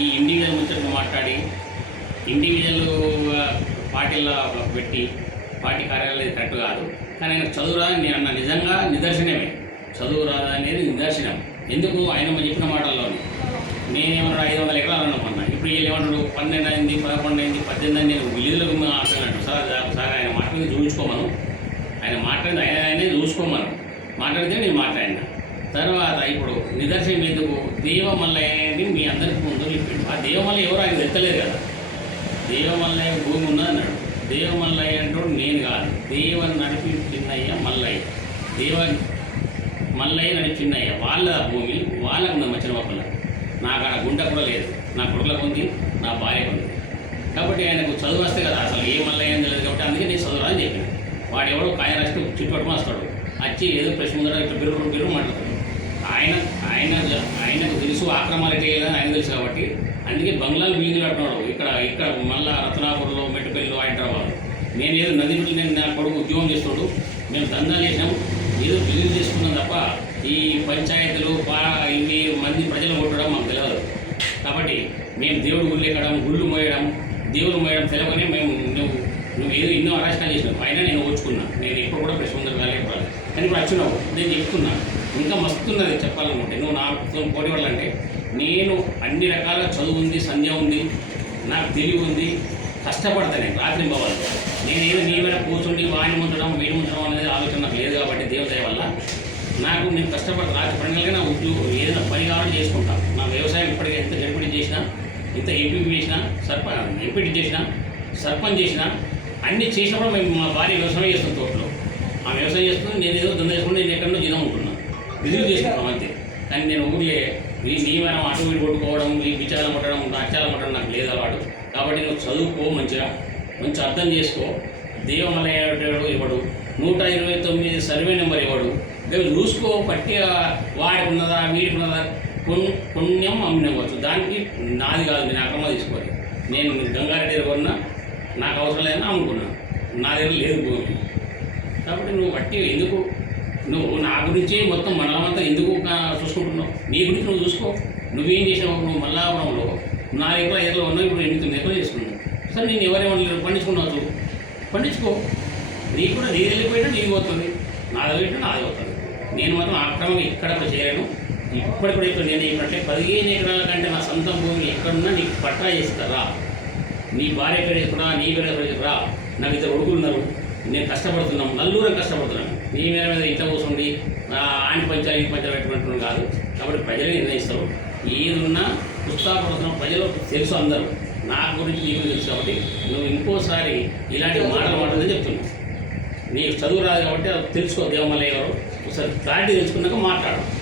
ఈ ఇండివిజువల్ ముచ్చట్లు మాట్లాడి ఇండివిజువల్ పార్టీల్లో పెట్టి పార్టీ కార్యాలయం కరెక్ట్ కాదు. కానీ ఆయన చదువు రాదని నేను అన్న నిజంగా నిదర్శనమే. చదువు రాదా అనేది నిదర్శనం. ఎందుకు? ఆయన చెప్పిన మాటల్లోనే. నేనేమన్నా ఐదు వందల ఎకరాలు అనుకున్నా. ఇప్పుడు వీళ్ళు ఏమంటాడు పన్నెండు అయింది పదకొండు అయింది పద్దెనిమిది నేను విలువలకు అంటున్నాడు సార్ సార్ ఆయన మాట్లాడి చూపించుకోమను. ఆయన మాట్లాడింది ఆయన ఆయనే చూసుకోమను. మాట్లాడితే నేను మాట్లాడినా. తర్వాత ఇప్పుడు నిదర్శనం ఎందుకు? దేవమల్లయ్య అనేది మీ అందరికి ముందు చెప్పిండు ఆ ఎవరు ఆయన ఎత్తలేదు కదా. దేవమల్లయ్య భూమి ఉన్నదన్నాడు అన్నాడు. దేవమల్లయ్య అంటాడు నేను కాదు. దేవని నడిపి చిన్నయ్య మల్లయ్య. దేవ మల్లయ్య నడిపి చిన్నయ్య. వాళ్ళ భూమి వాళ్ళకు ఉన్న మచ్చిన మొక్కల. నాకు ఆ గుండె కూడా లేదు. నా కొడుకులకు ఉంది నా భార్యకు ఉంది. కాబట్టి ఆయనకు చదువు వస్తే కదా అసలు ఏ మల్లయ్య అని తెలియదు కాబట్టి అందుకే నేను చదువు అని చెప్పాను. వాడు ఎవడో కాయ రాసి చుట్టుపట్టుకుని వస్తాడు. వచ్చి ఏదో ప్రశ్న ముందర ఇట్లా బిర్రు బిర్రు మాట్లాడుతుంది ఆయన ఆయన ఆయనకు తెలుసు ఆక్రమాలు చేయాలని ఆయన తెలుసు కాబట్టి అందుకే బంగ్లాలు బిల్డింగ్ కట్టున్నాడు ఇక్కడ ఇక్కడ మళ్ళా రత్నాపురంలో మెట్టుపల్లిలో హైదరాబాద్ నేను ఏదో నది బిల్లు నేను నా కొడుకు ఉద్యోగం చేస్తున్నాడు. మేము దందాలు చేసినాం ఏదో బిల్లులు చేసుకున్నాం తప్ప ఈ పంచాయతీలు పా ఇన్ని మంది ప్రజలు కొట్టడం మాకు తెలియదు కాబట్టి మేము దేవుడు గుళ్ళు ఎక్కడం గుళ్ళు మోయడం దేవుడు మోయడం తెలియకనే మేము నువ్వు నువ్వు ఏదో ఎన్నో అరాచకాలు చేసినావు. అయినా నేను ఓచుకున్నా నేను ఎప్పుడు కూడా ప్రశ్న ముందర ఇవ్వాలి కానీ ఇప్పుడు వచ్చినావు నేను చెప్తున్నా. ఇంకా మస్తున్నది చెప్పాలనుకుంటే. నువ్వు నాకు పోటీ వాళ్ళంటే నేను అన్ని రకాల చదువు ఉంది సంధ్య ఉంది నాకు తెలివి ఉంది కష్టపడతా నేను రాత్రి పోవాలి నేనేమి నీ మీద కూర్చుండి వాడిని ముంచడం వీడి ముంచడం అనేది ఆలోచన నాకు లేదు కాబట్టి దేవదయ వల్ల నాకు నేను కష్టపడి రాత్రి పడినగా నా ఉద్యోగం ఏదైనా పని కావాలని చేసుకుంటాను నా వ్యవసాయం ఇప్పటికే ఎంత జడ్పీ చేసినా ఇంత ఎంపీ చేసినా సర్పంచ్ ఎంపీటీ చేసినా సర్పంచ్ చేసినా అన్ని చేసినప్పుడు మేము మా భార్య వ్యవసాయం చేస్తాం తోటలో. ఆ వ్యవసాయం చేసుకుని నేను ఏదో దంద చేసుకుంటే నేను ఎక్కడో జీతం ఉంటున్నాను విధులు చేసుకుంటాం అంతే. కానీ నేను ఊర్లే ఈ నియమనం అటు ఇటు కొట్టుకోవడం ఈ బిచారం కొట్టడం అచ్చారం కొట్టడం నాకు లేదు అలవాటు. కాబట్టి నువ్వు చదువుకో మంచిగా. మంచి అర్థం చేసుకో. దేవమలయ ఇవ్వడు. నూట ఇరవై తొమ్మిది సర్వే నెంబర్ ఇవ్వడు. ఇవి చూసుకో పట్టి వాడికి ఉన్నదా వీడికి ఉన్నదా పుణ్- పుణ్యం అమ్మినవచ్చు దానికి నాది కాదు నేను అక్రమ తీసుకోవాలి. నేను గంగారెడ్డి దగ్గర కొన్నా నాకు అవసరం లేదని అమ్ముకున్నాను నా దగ్గర లేదు భూమి. కాబట్టి నువ్వు బట్టి ఎందుకు? నువ్వు నా గురించే మొత్తం మండలమంతా ఎందుకు చూసుకుంటున్నావు? నీ గురించి నువ్వు చూసుకో. నువ్వేం చేసావు నువ్వు మల్లాపురంలో నా దగ్గర ఎదురు ఉన్నావు ఇప్పుడు ఎనిమిది తొమ్మిది ఎకరాలు చేసుకున్నావు. సరే నేను ఎవరేమన్నా పండించుకున్నావు పండించుకో. నీకు కూడా నీది వెళ్ళిపోయినా నీకు పోతుంది. నాది వెళ్ళినా నాది పోతుంది. నేను మాత్రం అక్రమంగా ఇక్కడ కూడా చేయలేను. ఇప్పటి కూడా ఇప్పుడు నేను ఇప్పుడంటే పదిహేను ఎకరాల కంటే నా సొంత భూమి ఎక్కడున్నా నీకు పట్టా చేస్తారా? నీ భార్య ఎక్కడ చేసుకున్నా నీ పేరు ఎక్కడ చేసుకురా నాకు ఇద్దరు కొడుకులు ఉన్నారు. నేను కష్టపడుతున్నాం నల్లూరం కష్టపడుతున్నాను నీ మీద మీద ఇంట్లో కూర్చుండి ఆ, ఆయన పంచాలు ఈ పంచాలు కాదు. కాబట్టి ప్రజలే నిర్ణయిస్తారు. ఏదున్నా ఉత్సాహపడుతున్నాం. ప్రజలు తెలుసు అందరూ. నా గురించి నీకు తెలుసు కాబట్టి నువ్వు ఇంకోసారి ఇలాంటి మాటలు మాట్లాడదని చెప్తున్నావు. నీకు చదువు రాదు కాబట్టి అది తెలుసుకో దేవమల్ల గారు. ఒకసారి క్లారిటీ తెలుసుకున్నాక మాట్లాడు.